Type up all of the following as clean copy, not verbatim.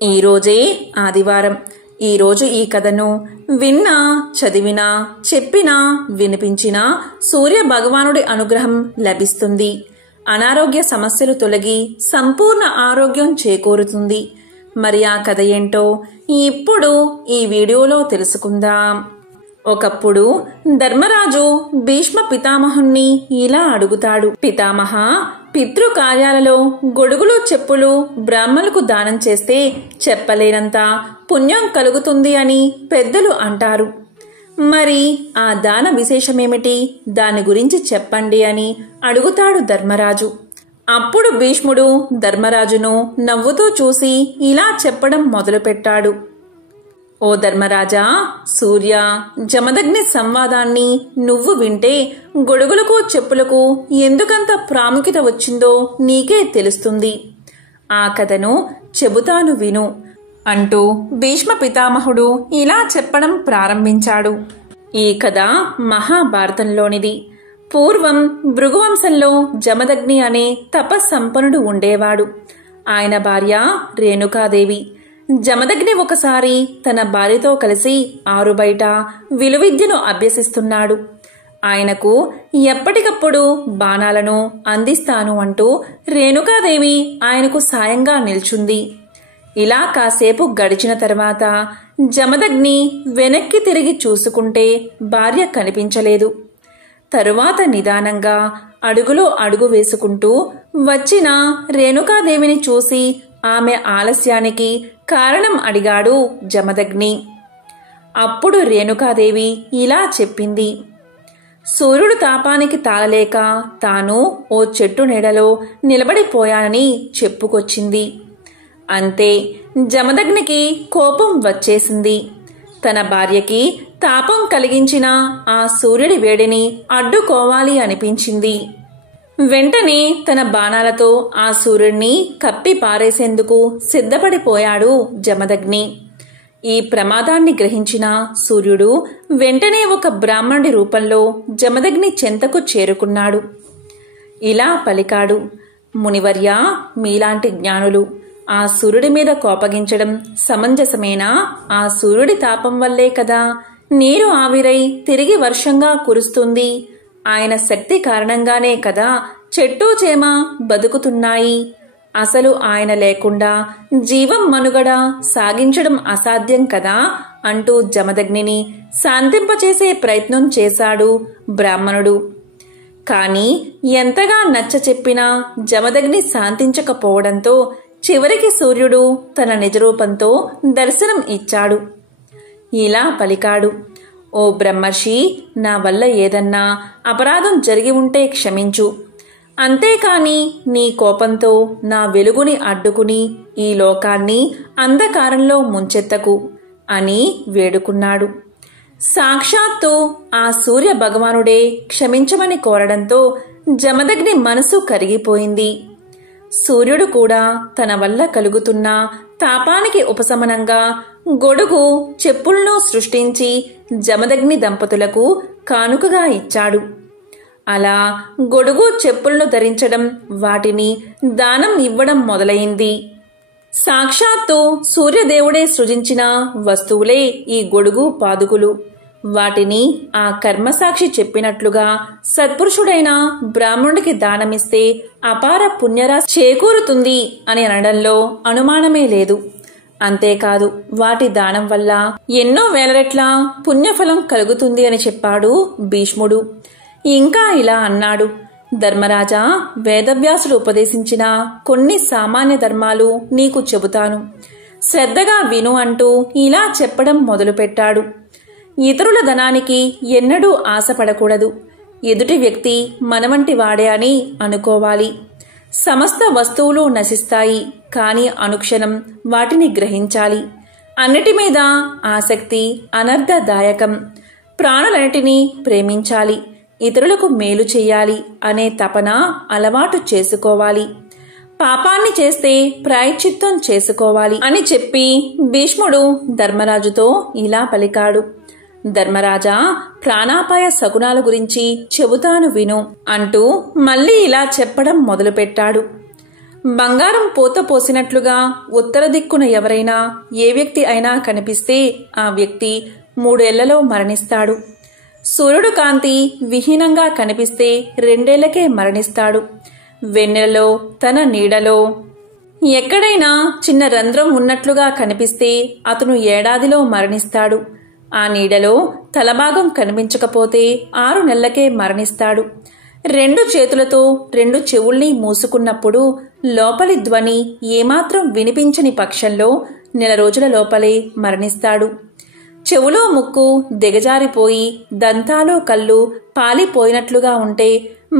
ఈరోజే ఆదివారం. ఈరోజు ఈ కథను విన్నా, చదివినా, చెప్పినా, వినిపించినా సూర్య భగవానుడి అనుగ్రహం లభిస్తుంది. అనారోగ్య సమస్యలు తొలగి సంపూర్ణ ఆరోగ్యం చేకూరుతుంది. మరి ఆ కథ ఏంటో ఇప్పుడు ఈ వీడియోలో తెలుసుకుందాం. ఒకప్పుడు ధర్మరాజు భీష్మ పితామహుణ్ణి ఇలా అడుగుతాడు. పితామహ, పితృ కార్యాలలో గొడుగులు చెప్పులు బ్రాహ్మణులకు దానం చేస్తే చెప్పలేనంత పుణ్యం కలుగుతుంది అని పెద్దలు అంటారు. మరి ఆ దాన విశేషమేమిటి? దాని గురించి చెప్పండి అని అడుగుతాడు ధర్మరాజు. అప్పుడు భీష్ముడు ధర్మరాజును నవ్వుతూ చూసి ఇలా చెప్పడం మొదలుపెట్టాడు. ఓ ధర్మరాజా, సూర్య జమదగ్ని సంవాదాన్ని నువ్వు వింటే గొడుగులకు చెప్పులకు ఎందుకంత ప్రాముఖ్యత వచ్చిందో నీకే తెలుస్తుంది. ఆ కథను చెబుతాను విను అంటూ భీష్మ పితామహుడు ఇలా చెప్పడం ప్రారంభించాడు. ఈ కథ మహాభారతంలోనిది. పూర్వం భృగువంశంలో జమదగ్ని అనే తపస్సంపన్నుడు ఉండేవాడు. ఆయన భార్య రేణుకాదేవి. జమదగ్ని ఒకసారి తన భార్యతో కలిసి ఆరుబయట విలువిద్యను అభ్యసిస్తున్నాడు. ఆయనకు ఎప్పటికప్పుడు బాణాలను అందిస్తాను అంటూ రేణుకాదేవి ఆయనకు సాయంగా నిల్చుంది. ఇలా కాసేపు గడిచిన తర్వాత జమదగ్ని వెనక్కి తిరిగి చూసుకుంటే భార్య కనిపించలేదు. తరువాత నిదానంగా అడుగులో అడుగు వేసుకుంటూ వచ్చిన రేణుకాదేవిని చూసి ఆమె ఆలస్యానికి కారణం అడిగాడు జమదగ్ని. అప్పుడు రేణుకాదేవి ఇలా చెప్పింది. సూర్యుడు తాపానికి తాళలేక తాను ఓ చెట్టు నీడలో నిలబడిపోయానని చెప్పుకొచ్చింది. అంతే, జమదగ్నికి కోపం వచ్చేసింది. తన భార్యకి తాపం కలిగించిన ఆ సూర్యుడి వేడిని అడ్డుకోవాలి అనిపించింది. వెంటనే తన బాణాలతో ఆ సూర్యుడిని కప్పి పారేసేందుకు సిద్ధపడిపోయాడు జమదగ్ని. ఈ ప్రమాదాన్ని గ్రహించిన సూర్యుడు వెంటనే ఒక బ్రాహ్మణుడి రూపంలో జమదగ్ని చెంతకు చేరుకున్నాడు. ఇలా పలికాడు. మునివర్య, మీలాంటి జ్ఞానులు ఆ సూర్యుడి మీద కోపగించడం సమంజసమేనా? ఆ సూర్యుడి తాపం వల్లే కదా నీరు ఆవిరై తిరిగి వర్షంగా కురుస్తుంది. ఆయన శక్తి కారణంగానే కదా చెట్టు చేమ బతుకుతున్నాయి. అసలు ఆయన లేకుండా జీవం మనుగడ సాగించడం అసాధ్యం కదా అంటూ జమదగ్నిని శాంతింపచేసే ప్రయత్నం చేశాడు బ్రాహ్మణుడు. కాని ఎంతగా నచ్చ చెప్పినా జమదగ్ని శాంతించకపోవడంతో చివరికి సూర్యుడు తన నిజరూపంతో దర్శనం ఇచ్చాడు. ఇలా పలికాడు. ఓ బ్రహ్మర్షి, నా వల్ల ఏదన్నా అపరాధం జరిగి ఉంటే క్షమించు. అంతేకాని నీ కోపంతో నా వెలుగుని అడ్డుకుని ఈ లోకాన్ని అంధకారంలో ముంచెత్తకు అని వేడుకున్నాడు. సాక్షాత్తు ఆ సూర్య భగవానుడే క్షమించమని కోరడంతో జమదగ్ని మనసు కరిగిపోయింది. సూర్యుడు కూడా తన వల్ల కలుగుతున్న తాపానికి ఉపశమనంగా గొడుగు చెప్పులను సృష్టించి జమదగ్ని దంపతులకు కానుకగా ఇచ్చాడు. అలా గొడుగు చెప్పులను ధరించడం, వాటిని దానం ఇవ్వడం మొదలైంది. సాక్షాత్తు సూర్యదేవుడే సృజించిన వస్తువులే ఈ గొడుగు పాదుకులు. వాటిని ఆ కర్మసాక్షి చెప్పినట్లుగా సత్పురుషుడైన బ్రాహ్మణుడికి దానమిస్తే అపార పుణ్యరాశి చేకూరుతుంది అని అనడంలో అనుమానమే లేదు. అంతేకాదు, వాటి దానం వల్ల ఎన్నో వేల రెట్ల పుణ్యఫలం కలుగుతుంది అని చెప్పాడు భీష్ముడు. ఇంకా ఇలా అన్నాడు. ధర్మరాజా, వేదవ్యాసుడు ఉపదేశించిన కొన్ని సామాన్య ధర్మాలు నీకు చెబుతాను, శ్రద్ధగా విను అంటూ ఇలా చెప్పడం మొదలుపెట్టాడు. ఇతరుల ధనానికి ఎన్నడూ ఆశపడకూడదు. ఎదుటి వ్యక్తి మనవంటి వాడే అని అనుకోవాలి. సమస్త వస్తువులు నశిస్తాయి, కాని అనుక్షణం వాటిని గ్రహించాలి. అన్నిటి మీద ఆసక్తి అనర్థదాయకం. ప్రాణులన్నిటినీ ప్రేమించాలి. ఇతరులకు మేలు చెయ్యాలి అనే తపన అలవాటు చేసుకోవాలి. పాపాన్ని చేస్తే ప్రాయశ్చిత్తం చేసుకోవాలి అని చెప్పి భీష్ముడు ధర్మరాజుతో ఇలా పలికాడు. ధర్మరాజా, ప్రాణాపాయ శకునాల గురించి చెబుతాను విను అంటూ మళ్ళీ ఇలా చెప్పడం మొదలుపెట్టాడు. బంగారం పూత పోసినట్లుగా ఉత్తర దిక్కున ఎవరైనా ఏ వ్యక్తి అయినా కనిపిస్తే ఆ వ్యక్తి 3 ఏళ్లలో మరణిస్తాడు. సూర్యుడు కాంతి విహీనంగా కనిపిస్తే 2 ఏళ్లకే మరణిస్తాడు. వెన్నెలలో తన నీడలో ఎక్కడైనా చిన్న రంధ్రం ఉన్నట్లుగా కనిపిస్తే అతను ఏడాదిలో మరణిస్తాడు. ఆ నీడలో తలభాగం కనిపించకపోతే 6 నెలలకే మరణిస్తాడు. 2 చేతులతో 2 చెవుల్ని మూసుకున్నప్పుడు లోపలి ధ్వని ఏమాత్రం వినిపించని పక్షంలో 1 నెల రోజుల లోపలే మరణిస్తాడు. చెవులో ముక్కు దిగజారిపోయి దంతాలు కళ్ళు పాలిపోయినట్లుగా ఉంటే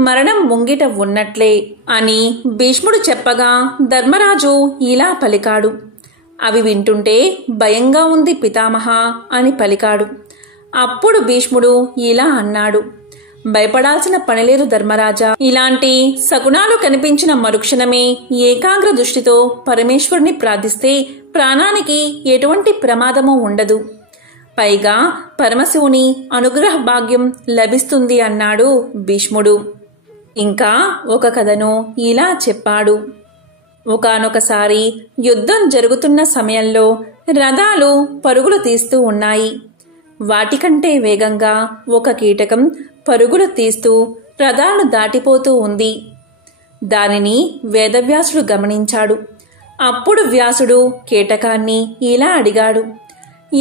మరణం ముంగిట ఉన్నట్లే అని భీష్ముడు చెప్పగా ధర్మరాజు ఇలా పలికాడు. అవి వింటుంటే భయంగా ఉంది పితామహ అని పలికాడు. అప్పుడు భీష్ముడు ఇలా అన్నాడు. భయపడాల్సిన పనిలేదు ధర్మరాజా. ఇలాంటి శకునాలు కనిపించిన మరుక్షణమే ఏకాగ్ర దృష్టితో పరమేశ్వరుని ప్రార్థిస్తే ప్రాణానికి ఎటువంటి ప్రమాదమూ ఉండదు. పైగా పరమశివుని అనుగ్రహ భాగ్యం లభిస్తుంది అన్నాడు భీష్ముడు. ఇంకా ఒక కథను ఇలా చెప్పాడు. ఒకానొకసారి యుద్ధం జరుగుతున్న సమయంలో రథాలు పరుగులు తీస్తూ ఉన్నాయి. వాటికంటే వేగంగా ఒక కీటకం పరుగులు తీస్తూ రథాలను దాటిపోతూ ఉంది. దానిని వేదవ్యాసుడు గమనించాడు. అప్పుడు వ్యాసుడు కీటకాన్ని ఇలా అడిగాడు.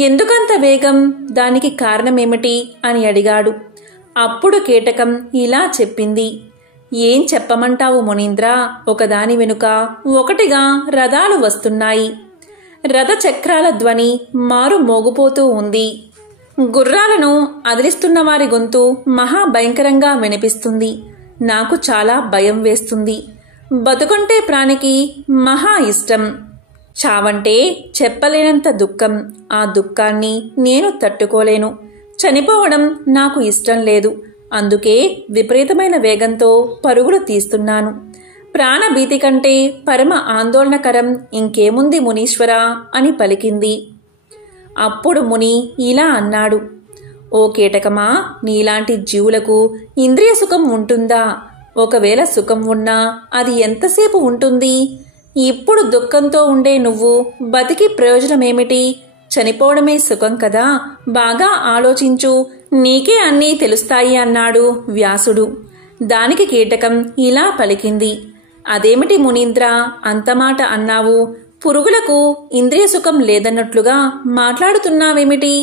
ఎందుకంత వేగం? దానికి కారణమేమిటి అని అడిగాడు. అప్పుడు కీటకం ఇలా చెప్పింది. ఏం చెప్పమంటావు మునీంద్ర? ఒకదాని వెనుక ఒకటిగా రథాలు వస్తున్నాయి. రథ చక్రాల ధ్వని మారు మోగుపోతూ ఉంది. గుర్రాలను అదిలిస్తున్న వారి గొంతు మహాభయంకరంగా వినిపిస్తుంది. నాకు చాలా భయం వేస్తుంది. బతుకంటే ప్రాణికి మహా ఇష్టం. చావంటే చెప్పలేనంత దుఃఖం. ఆ దుఃఖాన్ని నేను తట్టుకోలేను. చనిపోవడం నాకు ఇష్టం లేదు. అందుకే విపరీతమైన వేగంతో పరుగులు తీస్తున్నాను. ప్రాణభీతి కంటే పరమ ఆందోళనకరం ఇంకేముంది మునీశ్వరా అని పలికింది. అప్పుడు ముని ఇలా అన్నాడు. ఓ కీటకమా, నీలాంటి జీవులకు ఇంద్రియ సుఖం ఉంటుందా? ఒకవేళ సుఖం ఉన్నా అది ఎంతసేపు ఉంటుంది? ఇప్పుడు దుఃఖంతో ఉండే నువ్వు బతికి ప్రయోజనమేమిటి? చనిపోవడమే సుఖం కదా. బాగా ఆలోచించు, నీకే అన్నీ తెలుస్తాయి అన్నాడు వ్యాసుడు. దానికి కీటకం ఇలా పలికింది. అదేమిటి మునీంద్ర, అంతమాట అన్నావు? పురుగులకు ఇంద్రియ సుఖం లేదన్నట్లుగా మాట్లాడుతున్నావేమిటి?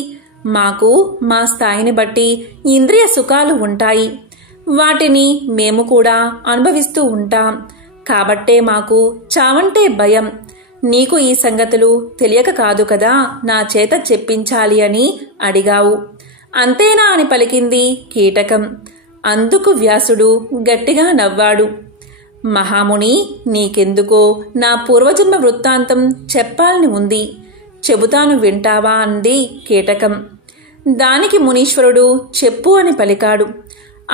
మాకు మా స్థాయిని బట్టి ఇంద్రియ సుఖాలు ఉంటాయి. వాటిని మేము కూడా అనుభవిస్తూ ఉంటాం. కాబట్టే మాకు చావంటే భయం. నీకు ఈ సంగతులు తెలియక కాదు కదా నా చేత చెప్పించాలి అని అడిగావు. అంతేనా అని పలికింది కీటకం. అందుకు వ్యాసుడు గట్టిగా నవ్వాడు. మహాముని, నీకెందుకో నా పూర్వజన్మ వృత్తాంతం చెప్పాలని ఉంది. చెబుతాను, వింటావా అంది కీటకం. దానికి మునీశ్వరుడు చెప్పు అని పలికాడు.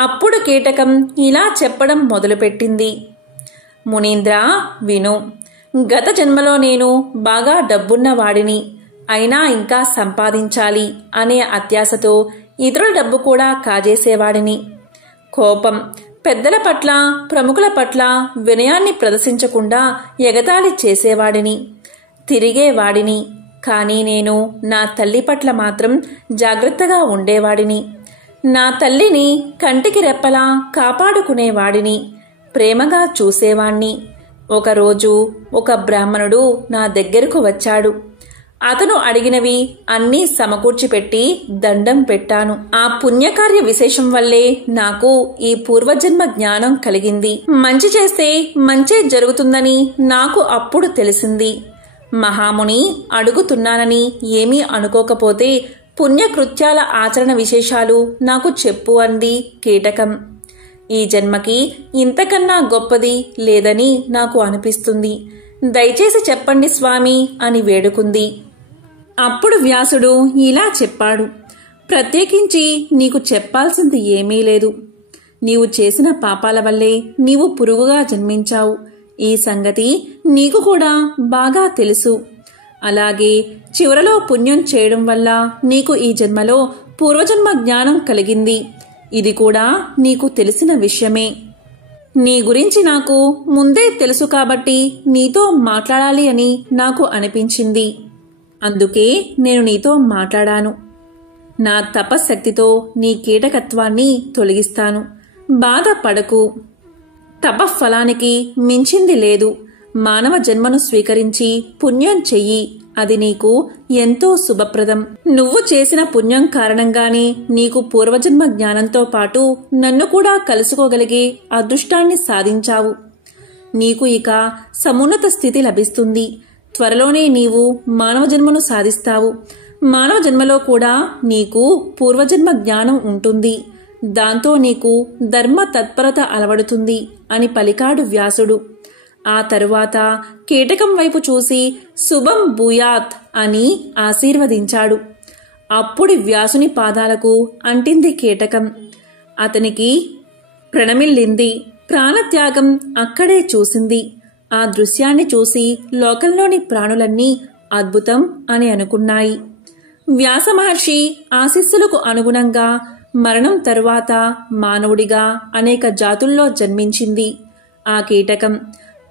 అప్పుడు కీటకం ఇలా చెప్పడం మొదలుపెట్టింది. మునీంద్ర, విను. గత జన్మలో నేను బాగా డబ్బున్నవాడిని. అయినా ఇంకా సంపాదించాలి అనే అత్యాశతో ఇతరుల డబ్బు కూడా కాజేసేవాడిని. కోపం, పెద్దల పట్ల ప్రముఖుల పట్ల వినయాన్ని ప్రదర్శించకుండా ఎగతాళి చేసేవాడిని, తిరిగేవాడిని. కానీ నేను నా తల్లి పట్ల మాత్రం జాగ్రత్తగా ఉండేవాడిని. నా తల్లిని కంటికి రెప్పలా కాపాడుకునేవాడిని, ప్రేమగా చూసేవాణ్ణి. ఒకరోజు ఒక బ్రాహ్మణుడు నా దగ్గరకు వచ్చాడు. అతను అడిగినవి అన్నీ సమకూర్చిపెట్టి దండం పెట్టాను. ఆ పుణ్యకార్య విశేషం వల్లే నాకు ఈ పూర్వజన్మ జ్ఞానం కలిగింది. మంచి చేస్తే మంచే జరుగుతుందని నాకు అప్పుడు తెలిసింది. మహాముని, అడుగుతున్నానని ఏమీ అనుకోకపోతే పుణ్యకృత్యాల ఆచరణ విశేషాలు నాకు చెప్పు అంది కీటకం. ఈ జన్మకి ఇంతకన్నా గొప్పది లేదని నాకు అనిపిస్తుంది. దయచేసి చెప్పండి స్వామి అని వేడుకుంది. అప్పుడు వ్యాసుడు ఇలా చెప్పాడు. ప్రత్యేకించి నీకు చెప్పాల్సింది ఏమీ లేదు. నీవు చేసిన పాపాల వల్లే నీవు పురుగుగా జన్మించావు. ఈ సంగతి నీకు కూడా బాగా తెలుసు. అలాగే చివరలో పుణ్యం చేయడం వల్ల నీకు ఈ జన్మలో పూర్వజన్మ జ్ఞానం కలిగింది. ఇది కూడా నీకు తెలిసిన విషయమే. నీ గురించి నాకు ముందే తెలుసు కాబట్టి నీతో మాట్లాడాలి అని నాకు అనిపించింది. అందుకే నేను నీతో మాట్లాడాను. నా తపశ్శక్తితో నీ కీటకత్వాన్ని తొలగిస్తాను. బాధపడకు. తపఫలానికి మించింది లేదు. మానవ జన్మను స్వీకరించి పుణ్యం చెయ్యి. అది నీకు ఎంతో శుభప్రదం. నువ్వు చేసిన పుణ్యం కారణంగానే నీకు పూర్వజన్మ జ్ఞానంతో పాటు నన్ను కూడా కలుసుకోగలిగే అదృష్టాన్ని సాధించావు. నీకు ఇక సమున్నత స్థితి లభిస్తుంది. త్వరలోనే నీవు మానవ జన్మను సాధిస్తావు. మానవ జన్మలో కూడా నీకు పూర్వజన్మ జ్ఞానం ఉంటుంది. దాంతో నీకు ధర్మ తత్పరత అలవడుతుంది అని పలికాడు వ్యాసుడు. ఆ తరువాత కీటకం వైపు చూసి శుభం భూయాత్ అని ఆశీర్వదించాడు. అప్పుడు వ్యాసుని పాదాలకు అంటింది కీటకం. అతనికి ప్రణమిల్లింది. ప్రాణత్యాగం అక్కడే చూసింది. ఆ దృశ్యాన్ని చూసి లోకంలోని ప్రాణులన్నీ అద్భుతం అని అనుకున్నాయి. వ్యాస మహర్షి ఆశీస్సులకు అనుగుణంగా మరణం తరువాత మానవుడిగా అనేక జాతుల్లో జన్మించింది ఆ కీటకం.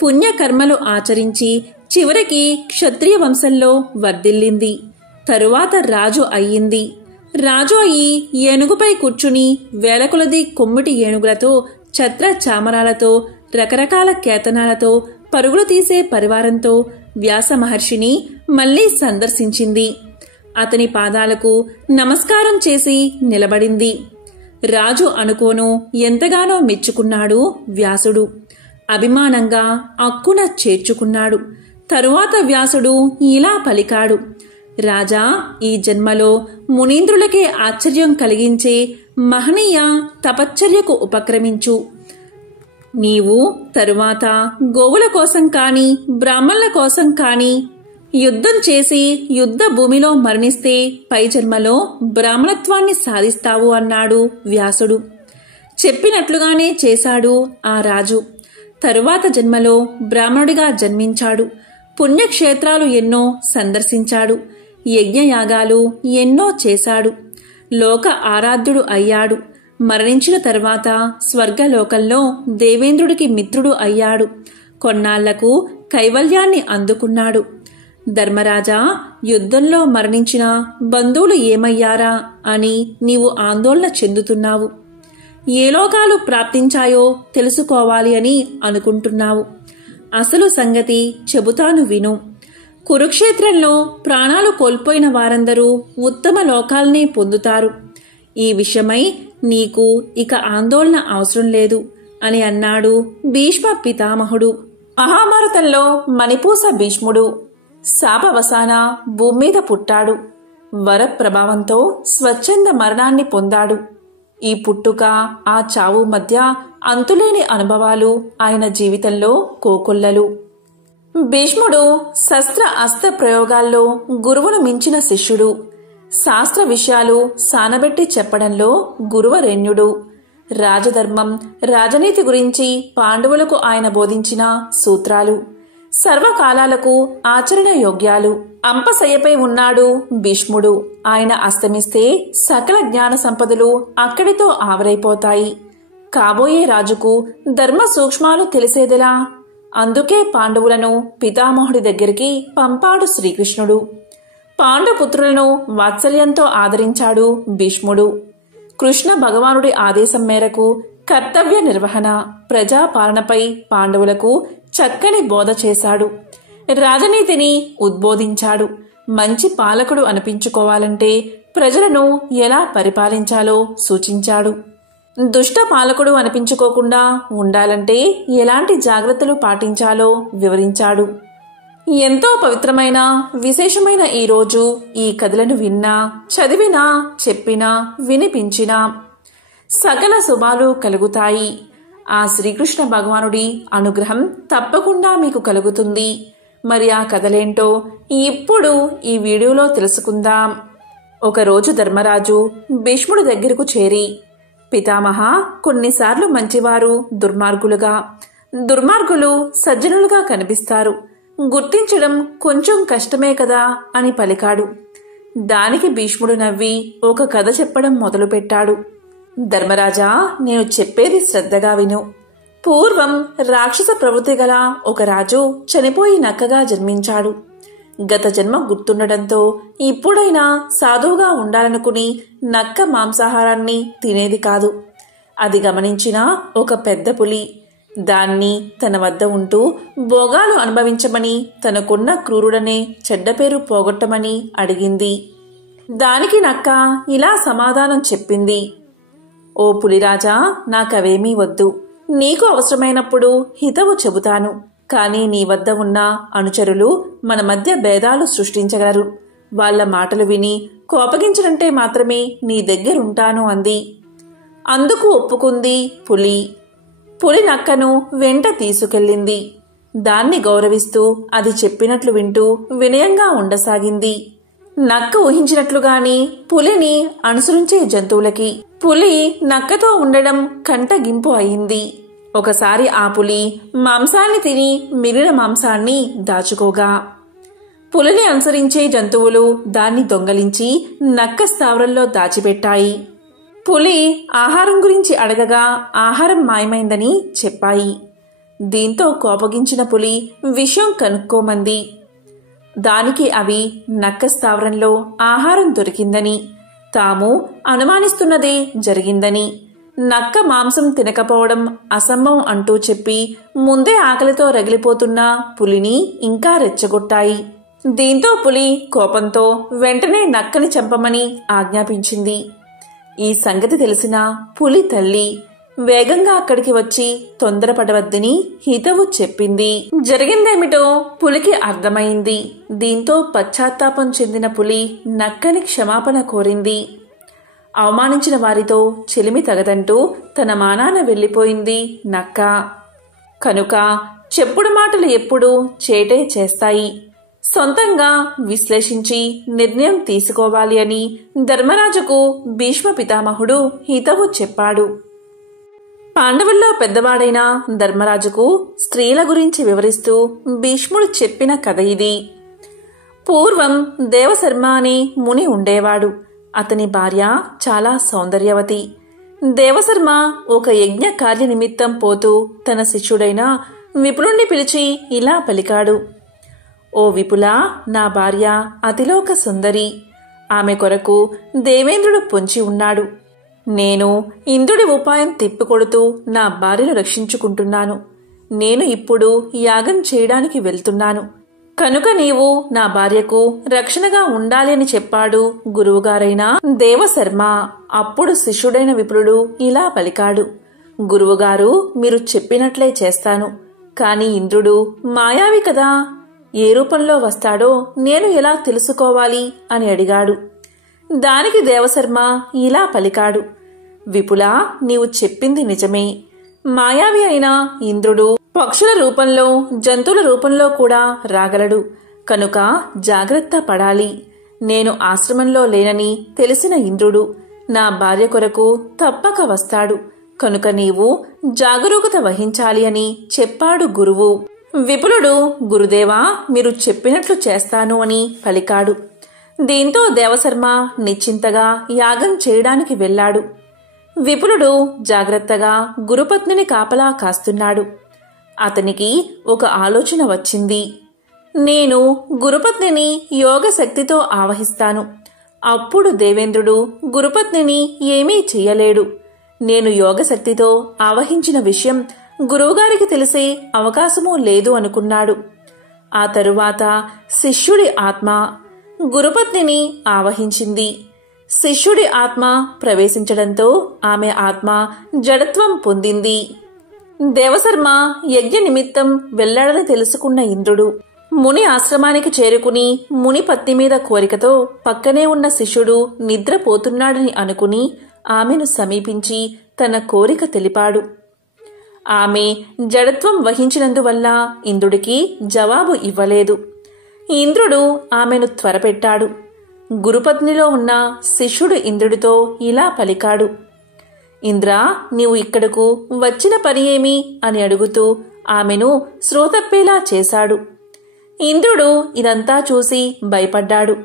పుణ్యకర్మలు ఆచరించి చివరికి క్షత్రియ వంశంలో వర్ధిల్లింది. తరువాత రాజు అయ్యింది. రాజు అయి ఏనుగుపై కూర్చుని వేలకొలది కొమ్మిటి ఏనుగులతో, ఛత్ర చామరాలతో, రకరకాల కేతనాలతో పరుగులు తీసే పరివారంతో వ్యాస మహర్షిని మళ్లీ సందర్శించింది. అతని పాదాలకు నమస్కారం చేసి నిలబడింది. రాజు అనుకోను ఎంతగానో మెచ్చుకున్నాడు వ్యాసుడు. అభిమానంగా అక్కున చేర్చుకున్నాడు. తరువాత వ్యాసుడు ఇలా పలికాడు. రాజా, ఈ జన్మలో మునీంద్రులకే ఆశ్చర్యం కలిగించే మహనీయ తపశ్చర్యకు ఉపక్రమించు. నీవు తరువాత గోవుల కోసం కాని బ్రాహ్మణుల కోసం కాని యుద్ధం చేసి యుద్ధ భూమిలో మరణిస్తే పై జన్మలో బ్రాహ్మణత్వాన్ని సాధిస్తావు అన్నాడు వ్యాసుడు. చెప్పినట్లుగానే చేశాడు ఆ రాజు. తరువాత జన్మలో బ్రాహ్మణుడిగా జన్మించాడు. పుణ్యక్షేత్రాలు ఎన్నో సందర్శించాడు. యజ్ఞయాగాలు ఎన్నో చేశాడు. లోక ఆరాధ్యుడు అయ్యాడు. మరణించిన తరువాత స్వర్గలోకంలో దేవేంద్రుడికి మిత్రుడు అయ్యాడు. కొన్నాళ్లకు కైవల్యాన్ని అందుకున్నాడు. ధర్మరాజా, యుద్ధంలో మరణించిన బంధువులు ఏమయ్యారా అని నీవు ఆందోళన చెందుతున్నావు. ఏ లోకాలు ప్రాప్తించాయో తెలుసుకోవాలి అని అనుకుంటున్నావు. అసలు సంగతి చెబుతాను విను. కురుక్షేత్రంలో ప్రాణాలు కోల్పోయిన వారందరూ ఉత్తమ లోకాల్ని పొందుతారు. ఈ విషయమై నీకు ఇక ఆందోళన అవసరం లేదు అని అన్నాడు భీష్మ పితామహుడు. మహాభారతంలో మణిపూస భీష్ముడు శాపవశాన భూమి మీద పుట్టాడు. వర ప్రభావంతో స్వచ్ఛంద మరణాన్ని పొందాడు. ఈ పుట్టుక ఆ చావు మధ్య అంతులేని అనుభవాలు ఆయన జీవితంలో కోకొల్లలు. భీష్ముడు శస్త్ర అస్త్ర ప్రయోగాల్లో గురువును మించిన శిష్యుడు. శాస్త్ర విషయాలు సానబెట్టి చెప్పడంలో గురువరేణ్యుడు. రాజధర్మం, రాజనీతి గురించి పాండవులకు ఆయన బోధించిన సూత్రాలు సర్వకాలాలకు ఆచరణ యోగ్యాలు. అంపశయ్యపై ఉన్నాడు భీష్ముడు. ఆయన అస్తమిస్తే సకల జ్ఞాన సంపదలు అక్కడితో ఆవరైపోతాయి. కాబోయే రాజుకు ధర్మ సూక్ష్మాలు తెలిసేదెలా? అందుకే పాండవులను పితామహుడి దగ్గరికి పంపాడు శ్రీకృష్ణుడు. పాండుపుత్రులను వాత్సల్యంతో ఆదరించాడు భీష్ముడు. కృష్ణ భగవానుడి ఆదేశం మేరకు కర్తవ్య నిర్వహణ, ప్రజాపాలనపై పాండవులకు చక్కని బోధ చేశాడు. రాజనీతిని ఉద్బోధించాడు. మంచి పాలకుడు అనిపించుకోవాలంటే ప్రజలను ఎలా పరిపాలించాలో సూచించాడు. దుష్ట పాలకుడు అనిపించుకోకుండా ఉండాలంటే ఎలాంటి జాగ్రత్తలు పాటించాలో వివరించాడు. ఎంతో పవిత్రమైన విశేషమైన ఈ రోజు ఈ కథలను విన్నా, చదివినా, చెప్పినా, వినిపించినా సకల శుభాలు కలుగుతాయి. ఆ శ్రీకృష్ణ భగవానుడి అనుగ్రహం తప్పకుండా మీకు కలుగుతుంది. మరి ఆ కథలేంటో ఇప్పుడు ఈ వీడియోలో తెలుసుకుందాం. ఒకరోజు ధర్మరాజు భీష్ముడి దగ్గరకు చేరి, పితామహ, కొన్నిసార్లు మంచివారు దుర్మార్గులుగా, దుర్మార్గులు సజ్జనులుగా కనిపిస్తారు. గుర్తించడం కొంచెం కష్టమే కదా అని పలికాడు. దానికి భీష్ముడు నవ్వి ఒక కథ చెప్పడం మొదలుపెట్టాడు. ధర్మరాజా, నేను చెప్పేది శ్రద్ధగా విను. పూర్వం రాక్షస ప్రవృత్తి గల ఒక రాజు చనిపోయి నక్కగా జన్మించాడు. గత జన్మ గుర్తుండటంతో ఇప్పుడైనా సాధువుగా ఉండాలనుకుని నక్క మాంసాహారాన్ని తినేది కాదు. అది గమనించిన ఒక పెద్ద పులి దాన్ని తన వద్ద ఉంటూ భోగాలు అనుభవించమని, తనకున్న క్రూరుడనే చెడ్డ పేరు పోగొట్టమని అడిగింది. దానికి నక్క ఇలా సమాధానం చెప్పింది. ఓ పులిరాజా, నాకవేమీ వద్దు. నీకు అవసరమైనప్పుడు హితవు చెబుతాను. కానీ నీ వద్ద ఉన్న అనుచరులు మన మధ్య భేదాలు సృష్టించగలరు. వాళ్ల మాటలు విని కోపగించడంటే మాత్రమే నీ దగ్గరుంటాను అంది. అందుకు ఒప్పుకుంది పులి. పులి నక్కను వెంట తీసుకెళ్ళింది. దాన్ని గౌరవిస్తూ అది చెప్పినట్లు వింటూ వినయంగా ఉండసాగింది. నక్క ఊహించినట్లుగాని పులిని అనుసరించే జంతువులకి పులి నక్కతో ఉండడం కంటగింపు అయింది. ఒకసారి ఆ పులి మాంసాన్ని తిని మిగిలిన మాంసాన్ని దాచుకోగా పులిని అనుసరించే జంతువులు దాన్ని దొంగలించి నక్క స్థావరంలో దాచిపెట్టాయి. పులి ఆహారం గురించి అడగగా ఆహారం మాయమైందని చెప్పాయి. దీంతో కోపగించిన పులి విషయం కనుక్కోమంది. దానికి అవి నక్క స్థావరంలో ఆహారం దొరికిందని, తాము అనుమానిస్తున్నదే జరిగిందని, నక్క మాంసం తినకపోవడం అసంభవం అంటూ చెప్పి ముందే ఆకలితో రగిలిపోతున్న పులిని ఇంకా రెచ్చగొట్టాయి. దీంతో పులి కోపంతో వెంటనే నక్కని చంపమని ఆజ్ఞాపించింది. ఈ సంగతి తెలిసిన పులి తల్లి వేగంగా అక్కడికి వచ్చి తొందరపడవద్దని హితవు చెప్పింది. జరిగిందేమిటో పులికి అర్థమైంది. దీంతో పశ్చాత్తాపం చెందిన పులి నక్కని క్షమాపణ కోరింది. అవమానించిన వారితో చెలిమి తగదంటూ తన మానాన వెళ్లిపోయింది నక్క. కనుక చెప్పుడు మాటలు ఎప్పుడూ చేటే చేస్తాయి. సొంతంగా విశ్లేషించి నిర్ణయం తీసుకోవాలి అని ధర్మరాజుకు భీష్మ పితామహుడు హితవు చెప్పాడు. పాండవుల్లో పెద్దవాడైన ధర్మరాజుకు స్త్రీల గురించి వివరిస్తూ భీష్ముడు చెప్పిన కథ ఇది. పూర్వం దేవశర్మ అనే ముని ఉండేవాడు. అతని భార్య చాలా సౌందర్యవతి. దేవశర్మ ఒక యజ్ఞ కార్య నిమిత్తం పోతూ తన శిష్యుడైన విపులుణ్ణి పిలిచి ఇలా పలికాడు. ఓ విపులా, నా భార్య అతిలోక సుందరి. ఆమె కొరకు దేవేంద్రుడు పొంచి ఉన్నాడు. నేను ఇంద్రుడి ఉపాయం తిప్పికొడుతూ నా భార్యను రక్షించుకుంటున్నాను. నేను ఇప్పుడు యాగం చేయడానికి వెళ్తున్నాను. కనుక నీవు నా భార్యకు రక్షణగా ఉండాలి అని చెప్పాడు గురువుగారైన దేవశర్మ. అప్పుడు శిష్యుడైన విపులుడు ఇలా పలికాడు. గురువుగారు, మీరు చెప్పినట్లే చేస్తాను. కాని ఇంద్రుడు మాయావి కదా, ఏ రూపంలో వస్తాడో నేను ఎలా తెలుసుకోవాలి అని అడిగాడు. దానికి దేవశర్మ ఇలా పలికాడు. విపులా, నీవు చెప్పింది నిజమే. మాయావి అయిన ఇంద్రుడు పక్షుల రూపంలో, జంతువుల రూపంలో కూడా రాగలడు. కనుక జాగ్రత్త పడాలి. నేను ఆశ్రమంలో లేనని తెలిసిన ఇంద్రుడు నా భార్య కొరకు తప్పక వస్తాడు. కనుక నీవు జాగరూకత వహించాలి అని చెప్పాడు గురువు. విపులుడు, గురుదేవా, మీరు చెప్పినట్లు చేస్తాను అని పలికాడు. దీంతో దేవశర్మ నిశ్చింతగా యాగం చేయడానికి వెళ్లాడు. విపులుడు జాగ్రత్తగా గురుపత్నిని కాపలా కాస్తున్నాడు. అతనికి ఒక ఆలోచన వచ్చింది. నేను గురుపత్నిని యోగ శక్తితో ఆవహిస్తాను. అప్పుడు దేవేంద్రుడు గురుపత్నిని ఏమీ చెయ్యలేడు. నేను యోగశక్తితో ఆవహించిన విషయం గురువుగారికి తెలిసే అవకాశమూ లేదు అనుకున్నాడు. ఆ తరువాత శిష్యుడి ఆత్మ గురుపత్నిని ఆవహించింది. శిష్యుడి ఆత్మ ప్రవేశించడంతో ఆమె ఆత్మ జడత్వం పొందింది. దేవశర్మ యజ్ఞ నిమిత్తం వెళ్లాడని తెలుసుకున్న ఇంద్రుడు ముని ఆశ్రమానికి చేరుకుని ముని పత్ని మీద కోరికతో పక్కనే ఉన్న శిష్యుడు నిద్రపోతున్నాడని అనుకుని ఆమెను సమీపించి తన కోరిక తెలిపాడు. ఆమె జడత్వం వహించినందువల్ల ఇంద్రుడికి జవాబు ఇవ్వలేదు. ఇంద్రుడు ఆమెను త్వరపెట్టాడు. గురుపత్నిలో ఉన్న శిష్యుడు ఇంద్రుడితో ఇలా పలికాడు. ఇంద్ర, నీవు ఇక్కడకు వచ్చిన పని ఏమి అని అడుగుతూ ఆమెను శ్రోతప్పేలా చేశాడు. ఇంద్రుడు ఇదంతా చూసి భయపడ్డాడు.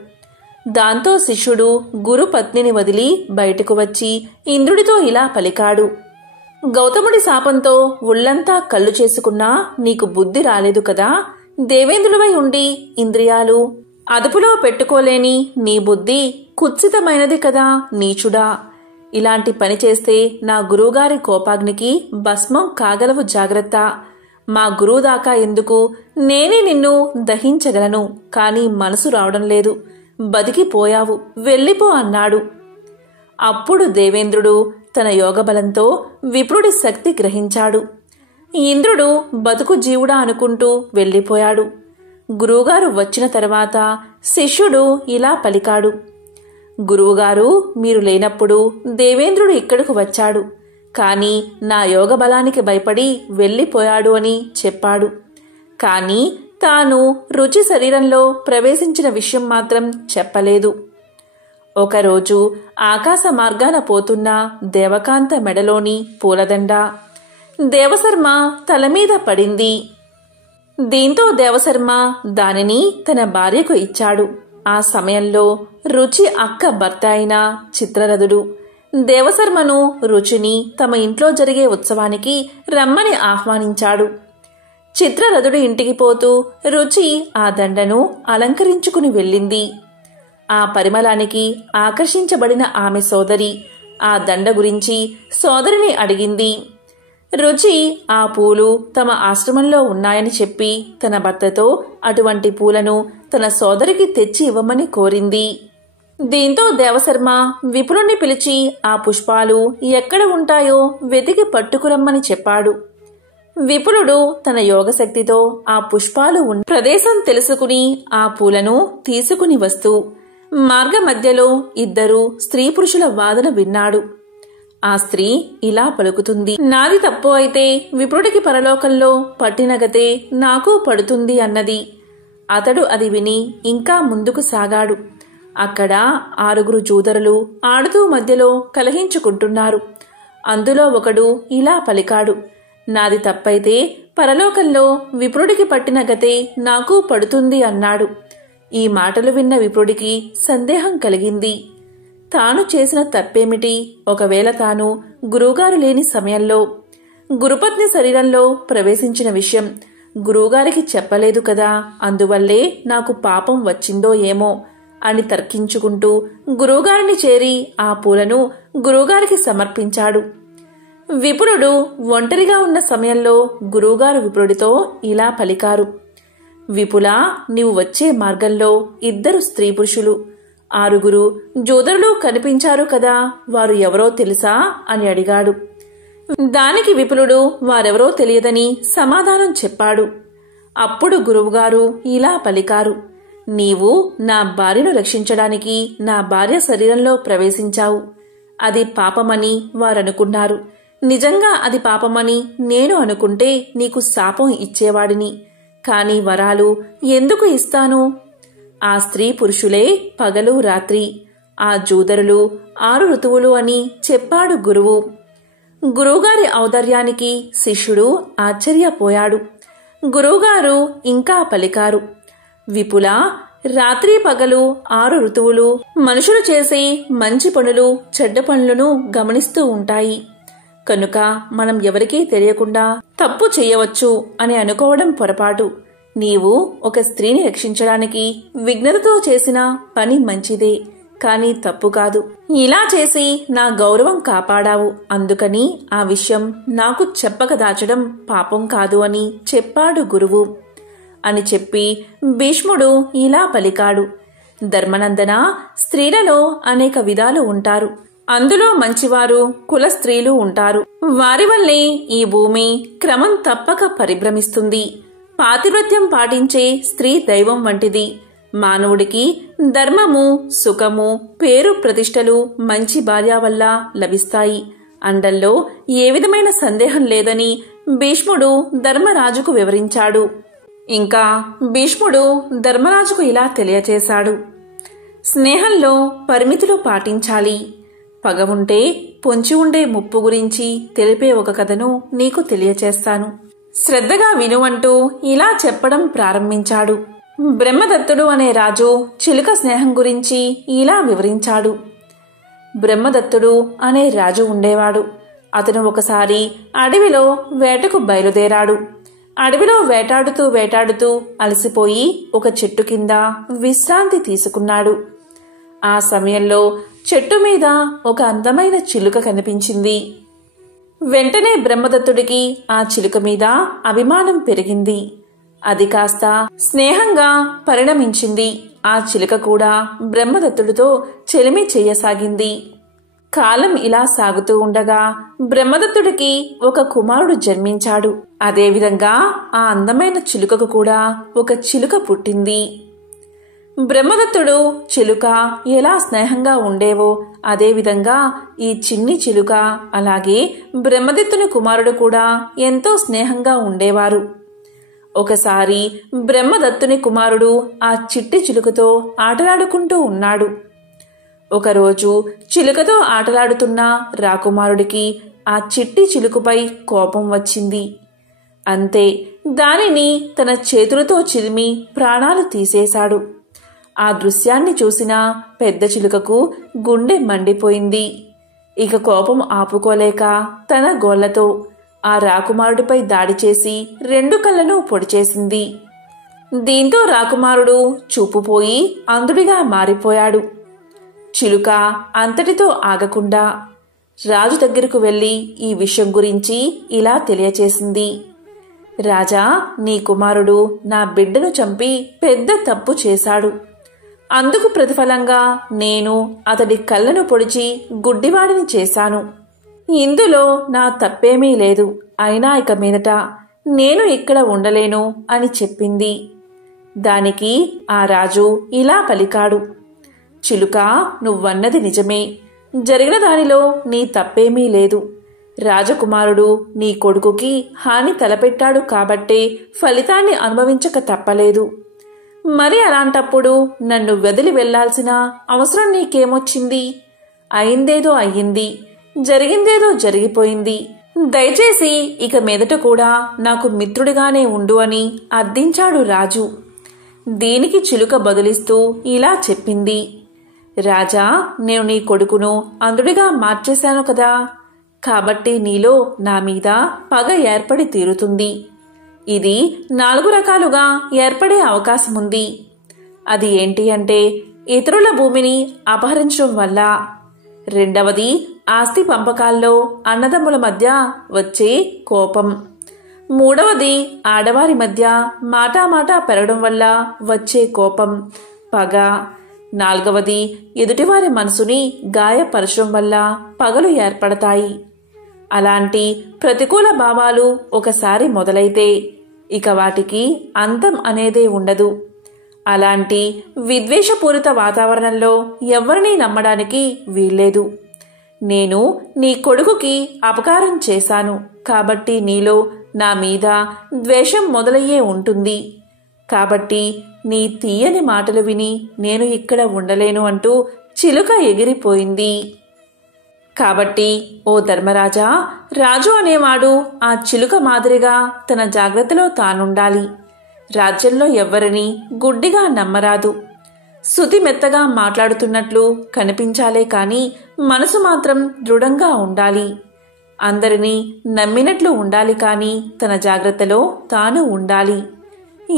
దాంతో శిష్యుడు గురుపత్నిని వదిలి బయటకు వచ్చి ఇంద్రుడితో ఇలా పలికాడు. గౌతముడి శాపంతో ఒళ్లంతా కళ్ళు చేసుకున్నా నీకు బుద్ధి రాలేదు కదా. దేవేంద్రుడివై ఉండి ఇంద్రియాలు అదుపులో పెట్టుకోలేని నీ బుద్ధి కుత్సితమైనది కదా నీచుడా. ఇలాంటి పని చేస్తే నా గురువుగారి కోపాగ్నికి భస్మం కాగలవు, జాగ్రత్త. మా గురువు దాకా ఎందుకు, నేనే నిన్ను దహించగలను, కాని మనసు రావడం లేదు. బతికిపోయావు, వెళ్ళిపో అన్నాడు. అప్పుడు దేవేంద్రుడు తన యోగబలంతో విప్రుడి శక్తి గ్రహించాడు. ఇంద్రుడు బతుకు జీవుడా అనుకుంటూ వెళ్ళిపోయాడు. గురువుగారు వచ్చిన తర్వాత శిష్యుడు ఇలా పలికాడు. గురువుగారు, మీరు లేనప్పుడు దేవేంద్రుడు ఇక్కడకు వచ్చాడు, కాని నా యోగ బలానికి భయపడి వెళ్ళిపోయాడు అని చెప్పాడు. కాని తాను రుచి శరీరంలో ప్రవేశించిన విషయం మాత్రం చెప్పలేదు. ఒకరోజు ఆకాశ మార్గాన పోతున్న దేవకాంత మెడలోని పూలదండ దేవశర్మ తలమీద పడింది. దీంతో దేవశర్మ దానిని తన భార్యకు ఇచ్చాడు. ఆ సమయంలో రుచి అక్క భర్త అయిన చిత్రరథుడు దేవశర్మను, రుచిని తమ ఇంట్లో జరిగే ఉత్సవానికి రమ్మని ఆహ్వానించాడు. చిత్రరథుడి ఇంటికి పోతూ రుచి ఆ దండను అలంకరించుకుని వెళ్ళింది. ఆ పరిమళానికి ఆకర్షించబడిన ఆమె సోదరి ఆ దండ గురించి సోదరిని అడిగింది. రుచి ఆ పూలు తమ ఆశ్రమంలో ఉన్నాయని చెప్పి తన భర్తతో అటువంటి పూలను తన సోదరికి తెచ్చి ఇవ్వమని కోరింది. దీంతో దేవశర్మ విపులుణ్ణి పిలిచి ఆ పుష్పాలు ఎక్కడ ఉంటాయో వెతికి పట్టుకురమ్మని చెప్పాడు. విపులుడు తన యోగశక్తితో ఆ పుష్పాలు ఉన్న ప్రదేశం తెలుసుకుని ఆ పూలను తీసుకుని వస్తూ మార్గ మధ్యలో ఇద్దరు స్త్రీ పురుషుల వాదన విన్నాడు. ఆ స్త్రీ ఇలా పలుకుతుంది. నాది తప్పు అయితే విప్రుడికి పరలోకంలో పట్టిన గతే నాకు పడుతుంది అన్నది. అతడు అది విని ఇంకా ముందుకు సాగాడు. అక్కడ 6 జూదరులు ఆడుతూ మధ్యలో కలహించుకుంటున్నారు. అందులో ఒకడు ఇలా పలికాడు. నాది తప్పైతే పరలోకంలో విప్రుడికి పట్టిన గతే నాకు పడుతుంది అన్నాడు. ఈ మాటలు విన్న విప్రుడికి సందేహం కలిగింది. తాను చేసిన తప్పేమిటి? ఒకవేళ తాను గురువుగారు లేని సమయంలో గురుపత్ని శరీరంలో ప్రవేశించిన విషయం గురువుగారికి చెప్పలేదు కదా, అందువల్లే నాకు పాపం వచ్చిందో ఏమో అని తర్కించుకుంటూ గురువుగారిని చేరి ఆ పూలను గురువుగారికి సమర్పించాడు. విపులుడు ఒంటరిగా ఉన్న సమయంలో గురువుగారు విపులుడితో ఇలా పలికారు. విపులా, నీవు వచ్చే మార్గంలో 2 స్త్రీ పురుషులు 6 జూదరులు కనిపించారు కదా, వారు ఎవరో తెలుసా అని అడిగాడు. దానికి విపులుడు వారెవరో తెలియదని సమాధానం చెప్పాడు. అప్పుడు గురువుగారు ఇలా పలికారు. నీవు నా భార్యను రక్షించడానికి నా భార్య శరీరంలో ప్రవేశించావు. అది పాపమని వారనుకున్నారు. నిజంగా అది పాపమని నేను అనుకుంటే నీకు శాపం ఇచ్చేవాడిని. కాని వరాలు ఎందుకు ఇస్తాను? ఆ స్త్రీ పురుషులే పగలు రాత్రి, ఆ జూదరులు 6 ఋతువులు అని చెప్పాడు గురువు. గురువుగారి ఔదార్యానికి శిష్యుడు ఆశ్చర్యపోయాడు. గురువుగారు ఇంకా పలికారు. విపులా, రాత్రి పగలు 6 ఋతువులు మనుషులు చేసే మంచి పనులు చెడ్డ పనులను గమనిస్తూ ఉంటాయి. కనుక మనం ఎవరికీ తెలియకుండా తప్పు చేయవచ్చు అని అనుకోవడం పొరపాటు. నీవు ఒక స్త్రీని రక్షించడానికి విఘ్నతతో చేసిన పని మంచిదే, కాని తప్పు కాదు. ఇలా చేసి నా గౌరవం కాపాడావు, అందుకని ఆ విషయం నాకు చెప్పక దాచడం పాపం కాదు అని చెప్పాడు గురువు అని చెప్పి భీష్ముడు ఇలా పలికాడు. ధర్మనందన, స్త్రీలలో అనేక విధాలు ఉంటారు. అందులో మంచివారు కుల స్త్రీలు ఉంటారు. వారి వల్లే ఈ భూమి క్రమం తప్పక పరిభ్రమిస్తుంది. పాతివ్రత్యం పాటించే స్త్రీ దైవం వంటిది. మానవుడికి ధర్మము, సుఖము, పేరు ప్రతిష్టలు మంచి భార్య వల్ల లభిస్తాయి అండల్లో ఏ విధమైన సందేహం లేదని భీష్ముడు ధర్మరాజుకు వివరించాడు. ఇంకా భీష్ముడు ధర్మరాజుకు ఇలా తెలియచేశాడు. స్నేహంలో పరిమితులు పాటించాలి. పగ ఉంటే పొంచి ఉండే ముప్పు గురించి తెలిపే ఒక కథను నీకు తెలియచేస్తాను. శ్రద్ధగా వినువంటూ ఇలా చెప్పడం ప్రారంభించాడు. బ్రహ్మదత్తుడు అనే రాజు చిలుక స్నేహం గురించి ఇలా వివరించాడు. బ్రహ్మదత్తుడు అనే రాజు ఉండేవాడు. అతను ఒకసారి అడవిలో వేటకు బయలుదేరాడు. అడవిలో వేటాడుతూ అలసిపోయి ఒక చెట్టు కింద విశ్రాంతి తీసుకున్నాడు. ఆ సమయంలో చెట్టు మీద ఒక అందమైన చిలుక కనిపించింది. వెంటనే బ్రహ్మదత్తుడికి ఆ చిలుక మీద అభిమానం పెరిగింది. అది కాస్త స్నేహంగా పరిణమించింది. ఆ చిలుక కూడా బ్రహ్మదత్తుడితో చెలిమి చేయసాగింది. కాలం ఇలా సాగుతూ ఉండగా బ్రహ్మదత్తుడికి ఒక కుమారుడు జన్మించాడు. అదేవిధంగా ఆ అందమైన చిలుకకు కూడా ఒక చిలుక పుట్టింది. బ్రహ్మదత్తుడు చిలుక ఎలా స్నేహంగా ఉండేవో అదేవిధంగా ఈ చిన్ని చిలుక అలాగే బ్రహ్మదత్తుని కుమారుడు కూడా ఎంతో స్నేహంగా ఉండేవారు. ఒకసారి బ్రహ్మదత్తుని కుమారుడు ఆ చిట్టి చిలుకతో ఆటలాడుకుంటూ ఉన్నాడు. ఒకరోజు చిలుకతో ఆటలాడుతున్న రాకుమారుడికి ఆ చిట్టి చిలుకపై కోపం వచ్చింది. అంతే, దానిని తన చేతులతో చిరిమి ప్రాణాలు తీసేశాడు. ఆ దృశ్యాన్ని చూసిన పెద్ద చిలుకకు గుండె మండిపోయింది. ఇక కోపం ఆపుకోలేక తన గోళ్లతో ఆ రాకుమారుడిపై దాడి చేసి 2 కళ్ళను పొడిచేసింది. దీంతో రాకుమారుడు చూపుపోయి అంధుడిగా మారిపోయాడు. చిలుక అంతటితో ఆగకుండా రాజు దగ్గరకు వెళ్లి ఈ విషయం గురించి ఇలా తెలియచేసింది. రాజా, నీ కుమారుడు నా బిడ్డను చంపి పెద్ద తప్పు చేశాడు. అందుకు ప్రతిఫలంగా నేను అతడి కళ్ళను పొడిచి గుడ్డివాడిని చేశాను. ఇందులో నా తప్పేమీ లేదు. అయినా ఇక మీదట నేను ఇక్కడ ఉండలేను అని చెప్పింది. దానికి ఆ రాజు ఇలా పలికాడు. చిలుక, నువ్వన్నది నిజమే. జరిగిన దానిలో నీ తప్పేమీ లేదు. రాజకుమారుడు నీ కొడుకుకి హాని తలపెట్టాడు కాబట్టే ఫలితాన్ని అనుభవించక తప్పలేదు. మరి అలాంటప్పుడు నన్ను వదిలి వెళ్లాల్సిన అవసరం నీకేమొచ్చింది? అయిందేదో అయ్యింది, జరిగిందేదో జరిగిపోయింది. దయచేసి ఇక మీదట కూడా నాకు మిత్రుడిగానే ఉండు అని అర్థించాడు రాజు. దీనికి చిలుక బదులిస్తూ ఇలా చెప్పింది. రాజా, నేను నీ కొడుకును అంధుడిగా మార్చేశాను కదా, కాబట్టి నీలో నా మీద పగ ఏర్పడి తీరుతుంది. ఇది 4 రకాలుగా ఏర్పడే అవకాశముంది. అది ఏంటి అంటే, ఇతరుల భూమిని అపహరించడం వల్ల, రెండవది ఆస్తి పంపకాల్లో అన్నదమ్ముల మధ్య వచ్చే కోపం, మూడవది ఆడవారి మధ్య మాటామాటా పెరగడం వల్ల వచ్చే కోపం, పగ, నాలుగవది ఎదుటివారి మనసుని గాయపరచడం వల్ల పగలు ఏర్పడతాయి. అలాంటి ప్రతికూల భావాలు ఒకసారి మొదలైతే ఇక వాటికి అంతం అనేదే ఉండదు. అలాంటి విద్వేషపూరిత వాతావరణంలో ఎవరినీ నమ్మడానికి వీల్లేదు. నేను నీ కొడుకుకి అపకారం చేశాను కాబట్టి నీలో నా మీద ద్వేషం మొదలయ్యే ఉంటుంది. కాబట్టి నీ తీయని మాటలు విని నేను ఇక్కడ ఉండలేను అంటూ చిలుక ఎగిరిపోయింది. కాబట్టి ఓ ధర్మరాజా, రాజు అనేవాడు ఆ చిలుక మాదిరిగా తన జాగ్రత్తలో తానుండాలి. రాజ్యంలో ఎవ్వరినీ గుడ్డిగా నమ్మరాదు. శృతి మెత్తగా మాట్లాడుతున్నట్లు కనిపించాలే కాని మనసు మాత్రం దృఢంగా ఉండాలి. అందరినీ నమ్మినట్లు ఉండాలి కాని తన జాగ్రత్తలో తాను ఉండాలి.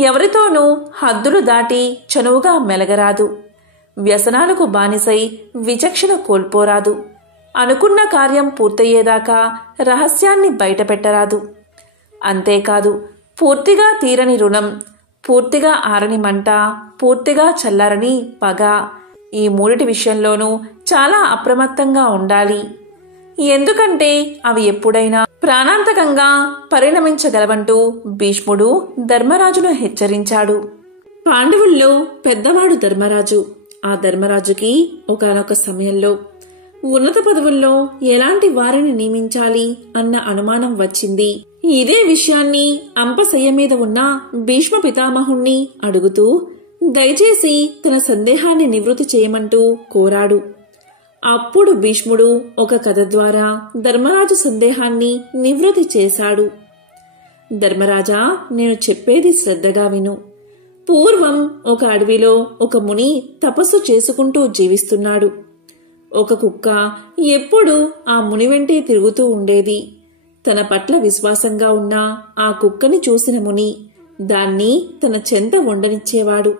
ఎవరితోనూ హద్దులు దాటి చనువుగా మెలగరాదు. వ్యసనాలకు బానిసై విచక్షణ కోల్పోరాదు. అనుకున్న కార్యం పూర్తయ్యేదాకా రహస్యాన్ని బయటపెట్టరాదు. అంతేకాదు, పూర్తిగా తీరని రుణం, పూర్తిగా ఆరని మంట, పూర్తిగా చల్లారని పగ, ఈ 3 విషయంలోనూ చాలా అప్రమత్తంగా ఉండాలి. ఎందుకంటే అవి ఎప్పుడైనా ప్రాణాంతకంగా పరిణమించగలవంటూ భీష్ముడు ధర్మరాజును హెచ్చరించాడు. పాండవుల్లో పెద్దవాడు ధర్మరాజు. ఆ ధర్మరాజుకి ఒకానొక సమయంలో ఉన్నత పదవుల్లో ఎలాంటి వారిని నియమించాలి అన్న అనుమానం వచ్చింది. ఇదే విషయాన్ని అంపశయ్య మీద ఉన్న భీష్మ పితామహుణ్ణి అడుగుతూ దయచేసి తన సందేహాన్ని నివృత్తి చేయమంటూ కోరాడు. అప్పుడు భీష్ముడు ఒక కథ ద్వారా ధర్మరాజు సందేహాన్ని నివృత్తి చేశాడు. ధర్మరాజా, నేను చెప్పేది శ్రద్ధగా విను. పూర్వం ఒక అడవిలో ఒక ముని తపస్సు చేసుకుంటూ జీవిస్తున్నాడు. ఒక కుక్క ఎప్పుడూ ఆ ముని వెంటే తిరుగుతూ ఉండేది. తన పట్ల విశ్వాసంగా ఉన్న ఆ కుక్కని చూసిన ముని దాన్ని తన చెంత ఉండనిచ్చేవాడు.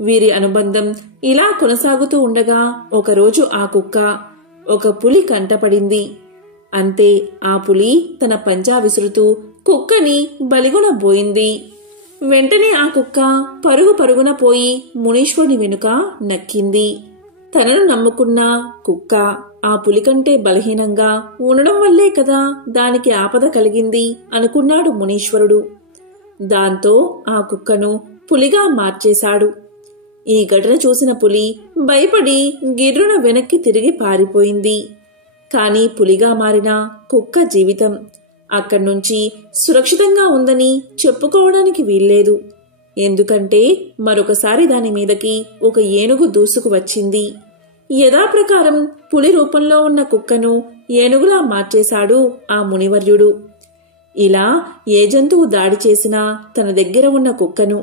వీరి అనుబంధం ఇలా కొనసాగుతూ ఉండగా ఒకరోజు ఆ కుక్క ఒక పులి కంటపడింది. అంతే, ఆ పులి తన పంజా విసురుతూ కుక్కని బలిగొనబోయింది. వెంటనే ఆ కుక్క పరుగు పరుగున పోయి మునీశ్వరుని వెనుక నక్కింది. తనను నమ్ముకున్న కుక్క ఆ పులి కంటే బలహీనంగా ఉండడం వల్లే కదా దానికి ఆపద కలిగింది అనుకున్నాడు మునీశ్వరుడు. దాంతో ఆ కుక్కను పులిగా మార్చేశాడు. ఈ ఘటన చూసిన పులి భయపడి గిర్రున వెనక్కి తిరిగి పారిపోయింది. కాని పులిగా మారిన కుక్క జీవితం అక్కడ్నుంచి సురక్షితంగా ఉందని చెప్పుకోవడానికి వీల్లేదు. ఎందుకంటే మరొకసారి దాని మీదకి ఒక ఏనుగు దూసుకు వచ్చింది. యథాప్రకారం పులి రూపంలో ఉన్న కుక్కను ఏనుగులా మార్చేశాడు ఆ మునివర్యుడు. ఇలా ఏ జంతువు దాడి చేసినా తన దగ్గర ఉన్న కుక్కను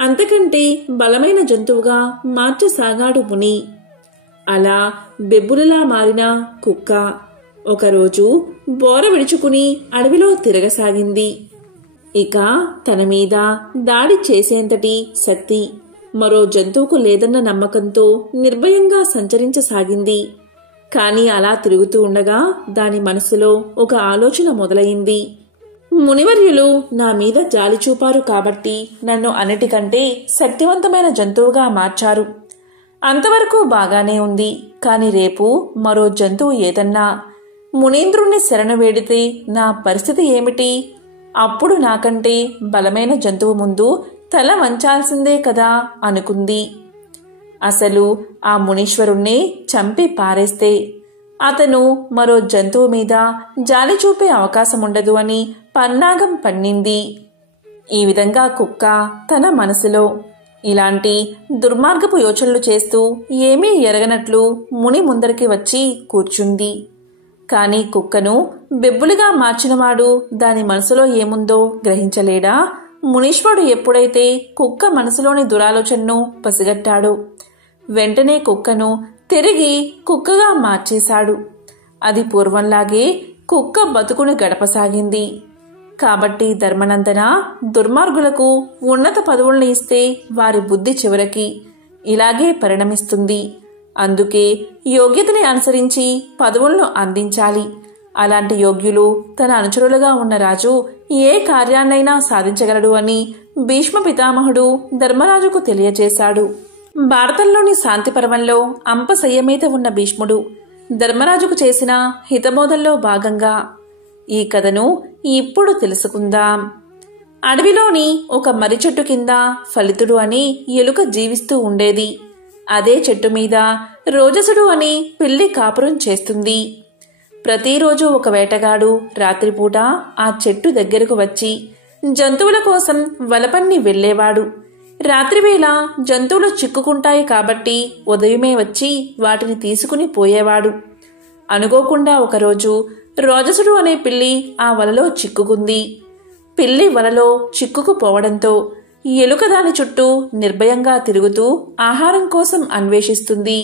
అంతకంటే బలమైన జంతువుగా మార్చసాగాడు ముని. అలా బెబ్బులలా మారిన కుక్క ఒకరోజు బోర విడుచుకుని అడవిలో తిరగసాగింది. ఇక తన మీద దాడి చేసేంతటి శక్తి మరో జంతువుకు లేదన్న నమ్మకంతో నిర్భయంగా సంచరించసాగింది. కాని అలా తిరుగుతూ ఉండగా దాని మనసులో ఒక ఆలోచన మొదలైంది. మునివర్యులు నా మీద జాలి చూపారు కాబట్టి నన్ను అన్నిటికంటే శక్తివంతమైన జంతువుగా మార్చారు. అంతవరకు బాగానే ఉంది. కాని రేపు మరో జంతువు ఏదన్నా మునీంద్రుణ్ణి శరణు వేడితే నా పరిస్థితి ఏమిటి? అప్పుడు నాకంటే బలమైన జంతువు ముందు తల వంచాల్సిందే కదా అనుకుంది. అసలు ఆ మునీశ్వరుణ్ణి చంపి పారేస్తే అతను మరో జంతువు మీద జాలి చూపే అవకాశముండదు అని పన్నాగం పన్నింది. ఈ విధంగా కుక్క తన మనసులో ఇలాంటి దుర్మార్గపు యోచనలు చేస్తూ ఏమీ ఎరగనట్లు ముని ముందరికి వచ్చి కూర్చుంది. కాని కుక్కను బెబ్బులుగా మార్చినవాడు దాని మనసులో ఏముందో గ్రహించలేడా? మునీశ్వరుడు ఎప్పుడైతే కుక్క మనసులోని దురాలోచనను పసిగట్టాడో వెంటనే కుక్కను తిరిగి కుక్కగా మార్చేశాడు. అది పూర్వంలాగే కుక్క బతుకుని గడపసాగింది. కాబట్టి ధర్మనందన, దుర్మార్గులకు ఉన్నత పదవుల్ని ఇస్తే వారి బుద్ధి చివరికి ఇలాగే పరిణమిస్తుంది. అందుకే యోగ్యతని అనుసరించి పదవులను అందించాలి. అలాంటి యోగ్యులు తన అనుచరులుగా ఉన్న రాజు ఏ కార్యాన్నైనా సాధించగలడు అని భీష్మ పితామహుడు ధర్మరాజుకు తెలియజేశాడు. భారతంలోని శాంతి పర్వంలో అంపశయ్య మీద ఉన్న భీష్ముడు ధర్మరాజుకు చేసిన హితబోధల్లో భాగంగా ఈ కథను ఇప్పుడు తెలుసుకుందాం. అడవిలోని ఒక మర్రి చెట్టు కింద ఫలితుడు అని ఎలుక జీవిస్తూ ఉండేది. అదే చెట్టు మీద రోజసుడు అని పిల్లి కాపురం చేస్తుంది. ప్రతిరోజు ఒక వేటగాడు రాత్రిపూట ఆ చెట్టు దగ్గరకు వచ్చి జంతువుల కోసం వలపన్ని వెళ్లేవాడు. రాత్రివేళ జంతువులు చిక్కుకుంటాయి కాబట్టి ఉదయమే వచ్చి వాటిని తీసుకుని పోయేవాడు. అనుకోకుండా ఒకరోజు రోజసుడు అనే పిల్లి ఆ వలలో చిక్కుకుంది. పిల్లి వలలో చిక్కుకుపోవడంతో ఎలుక దాని చుట్టూ నిర్భయంగా తిరుగుతూ ఆహారం కోసం అన్వేషిస్తుంది.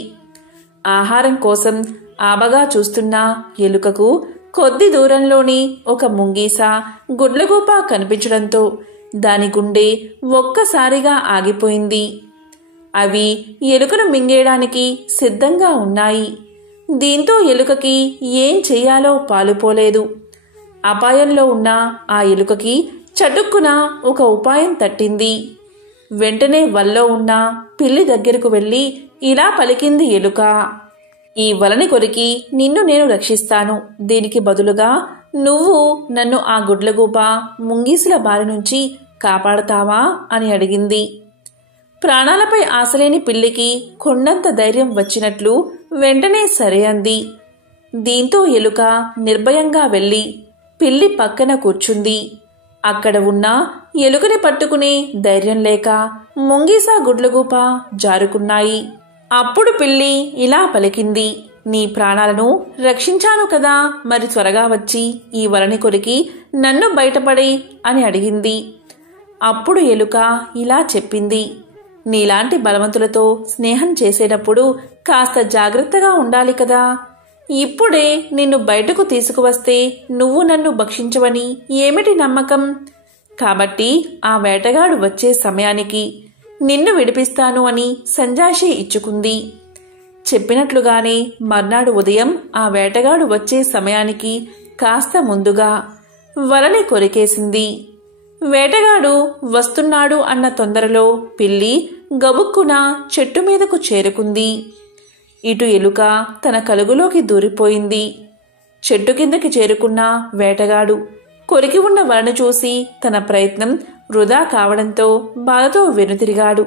ఆహారం కోసం ఆబగా చూస్తున్న ఎలుకకు కొద్ది దూరంలోని ఒక ముంగీస గుడ్లగూప కనిపించడంతో దాని గుండె ఒక్కసారిగా ఆగిపోయింది. అవి ఎలుకను మింగేయడానికి సిద్ధంగా ఉన్నాయి. దీంతో ఎలుకకి ఏం చెయ్యాలో పాలుపోలేదు. అపాయంలో ఉన్న ఆ ఎలుకకి చటుక్కున ఒక ఉపాయం తట్టింది. వెంటనే వల్లో ఉన్న పిల్లి దగ్గరకు వెళ్లి ఇలా పలికింది ఎలుక, ఈ వలని కొరికి నిన్ను నేను రక్షిస్తాను. దీనికి బదులుగా నువ్వు నన్ను ఆ గుడ్లగూప ముంగీసుల బారి నుంచి కాపాడతావా అని అడిగింది. ప్రాణాలపై ఆశలేని పిల్లికి కొండంత ధైర్యం వచ్చినట్లు వెంటనే సరే అంది. దీంతో ఎలుక నిర్భయంగా వెళ్లి పిల్లి పక్కన కూర్చుంది. అక్కడ ఉన్న ఎలుకని పట్టుకునే ధైర్యం లేక ముంగీసా గుడ్లగూప జారుకున్నాయి. అప్పుడు పిల్లి ఇలా పలికింది, నీ ప్రాణాలను రక్షించాను కదా, మరి త్వరగా వచ్చి ఈ వలని కొరికి నన్ను బయటపడే అని అడిగింది. అప్పుడు ఎలుక ఇలా చెప్పింది, నీలాంటి బలవంతులతో స్నేహం చేసేటప్పుడు కాస్త జాగ్రత్తగా ఉండాలి కదా. ఇప్పుడే నిన్ను బయటకు తీసుకువస్తే నువ్వు నన్ను భక్షించవని ఏమిటి నమ్మకం? కాబట్టి ఆ వేటగాడు వచ్చే సమయానికి నిన్ను విడిపిస్తాను అని సంజాషి ఇచ్చుకుంది. చెప్పినట్లుగానే మర్నాడు ఉదయం ఆ వేటగాడు వచ్చే సమయానికి కాస్త ముందుగా వలని కొరికేసింది. వేటగాడు వస్తున్నాడు అన్న తొందరలో పిల్లి గబుక్కున చెట్టు మీదకు చేరుకుంది. ఇటు ఎలుక తన కలుగులోకి దూరిపోయింది. చెట్టు కిందకి చేరుకున్న వేటగాడు కొరికి ఉన్న వలను చూసి తన ప్రయత్నం వృధా కావడంతో బాధతో వెనుతిరిగాడు.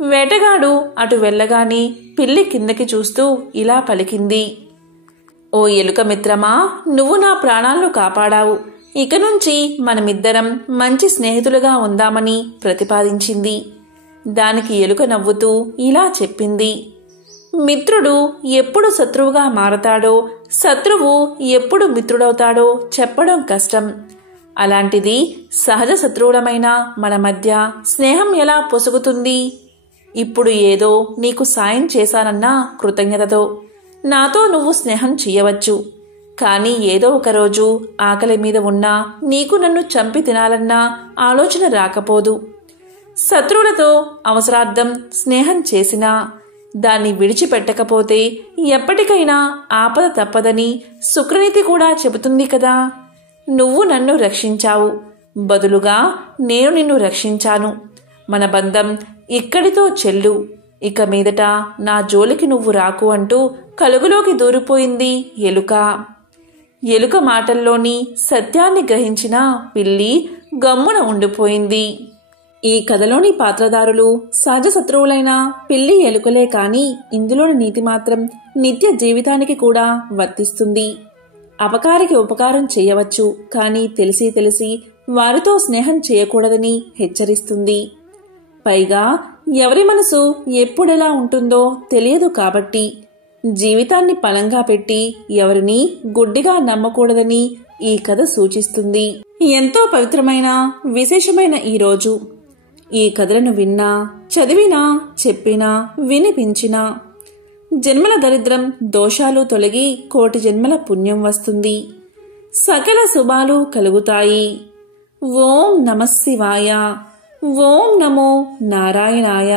వేటగాడు అటు వెళ్ళగానే పిల్లి కిందకి చూస్తూ ఇలా పలికింది, ఓ ఎలుక మిత్రమా, నువ్వు నా ప్రాణాలను కాపాడావు. ఇక నుంచి మనమిద్దరం మంచి స్నేహితులుగా ఉందామని ప్రతిపాదించింది. దానికి ఎలుక నవ్వుతూ ఇలా చెప్పింది, మిత్రుడు ఎప్పుడు శత్రువుగా మారతాడో, శత్రువు ఎప్పుడు మిత్రుడవుతాడో చెప్పడం కష్టం. అలాంటిది సహజ శత్రువులమైన మన మధ్య స్నేహం ఎలా పొసుగుతుంది? ఇప్పుడు ఏదో నీకు సాయం చేశానన్న కృతజ్ఞతతో నాతో నువ్వు స్నేహం చెయ్యవచ్చు. కానీ ఏదో ఒకరోజు ఆకలి మీద ఉన్నా నీకు నన్ను చంపి తినాలన్న ఆలోచన రాకపోదు. శత్రువులతో అవసరార్థం స్నేహం చేసినా దాన్ని విడిచిపెట్టకపోతే ఎప్పటికైనా ఆపద తప్పదని శుక్రనీతి కూడా చెబుతుంది కదా. నువ్వు నన్ను రక్షించావు, బదులుగా నేను నిన్ను రక్షించాను. మన బంధం ఇక్కడితో చెల్లు. ఇక మీదట నా జోలికి నువ్వు రాకు అంటూ కలుగులోకి దూరిపోయింది ఎలుక. ఎలుక మాటల్లోని సత్యాన్ని గ్రహించిన పిల్లి గమ్మున ఉండిపోయింది. ఈ కథలోని పాత్రధారులు సహజ శత్రువులైన పిల్లి ఎలుకలే కాని ఇందులోని నీతి మాత్రం నిత్య జీవితానికి కూడా వర్తిస్తుంది. అపకారికి ఉపకారం చేయవచ్చు, కానీ తెలిసి తెలిసి వారితో స్నేహం చేయకూడదని హెచ్చరిస్తుంది. పైగా ఎవరి మనసు ఎప్పుడెలా ఉంటుందో తెలియదు కాబట్టి జీవితాన్ని పలంగా పెట్టి ఎవరిని గుడ్డిగా నమ్మకూడదని ఈ కథ సూచిస్తుంది. ఎంతో పవిత్రమైన విశేషమైన ఈ రోజు ఈ కథలను విన్నా, చదివినా, చెప్పినా, వినిపించినా జన్మల దరిద్రం దోషాలు తొలగి కోటి జన్మల పుణ్యం వస్తుంది. సకల శుభాలు కలుగుతాయి. ఓం నమః శివాయ. ఓం నమో నారాయణాయ.